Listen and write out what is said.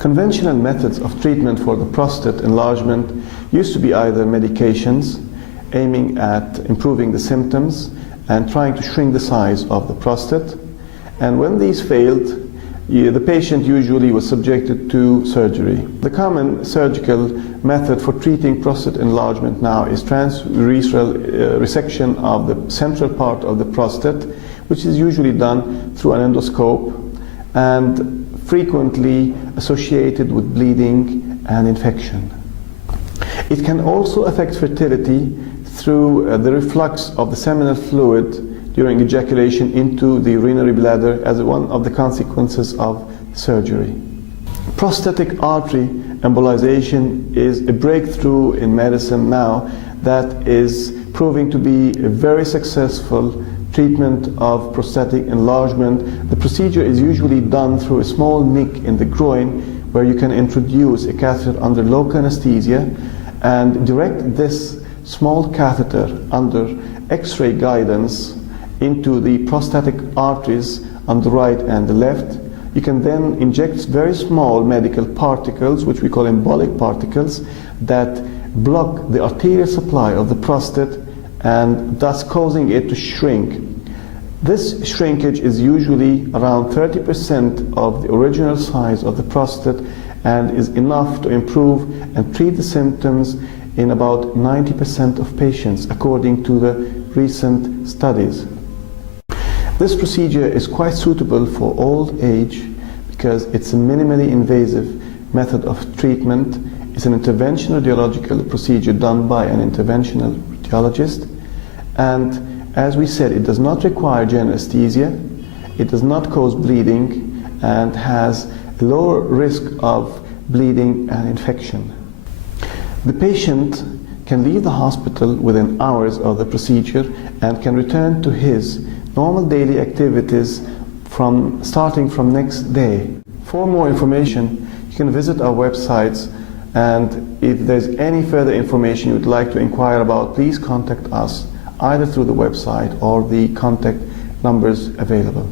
Conventional methods of treatment for the prostate enlargement used to be either medications aiming at improving the symptoms and trying to shrink the size of the prostate, and when these failed, the patient usually was subjected to surgery. The common surgical method for treating prostate enlargement now is transurethral resection of the central part of the prostate, which is usually done through an endoscope and frequently associated with bleeding and infection. It can also affect fertility through the reflux of the seminal fluid during ejaculation into the urinary bladder as one of the consequences of surgery. Prostatic artery embolization is a breakthrough in medicine now that is proving to be a very successful treatment of prostatic enlargement. The procedure is usually done through a small nick in the groin where you can introduce a catheter under local anesthesia and direct this small catheter under X-ray guidance into the prostatic arteries on the right and the left. You can then inject very small medical particles, which we call embolic particles, that block the arterial supply of the prostate and thus causing it to shrink. This shrinkage is usually around 30% of the original size of the prostate and is enough to improve and treat the symptoms in about 90% of patients, according to the recent studies. This procedure is quite suitable for old age because it's a minimally invasive method of treatment. It's an interventional radiological procedure done by an interventional radiologist, and as we said, it does not require general anesthesia, it does not cause bleeding, and has a lower risk of bleeding and infection. The patient can leave the hospital within hours of the procedure and can return to his normal daily activities starting from next day. For more information, you can visit our websites, and if there's any further information you would like to inquire about, please contact us either through the website or the contact numbers available.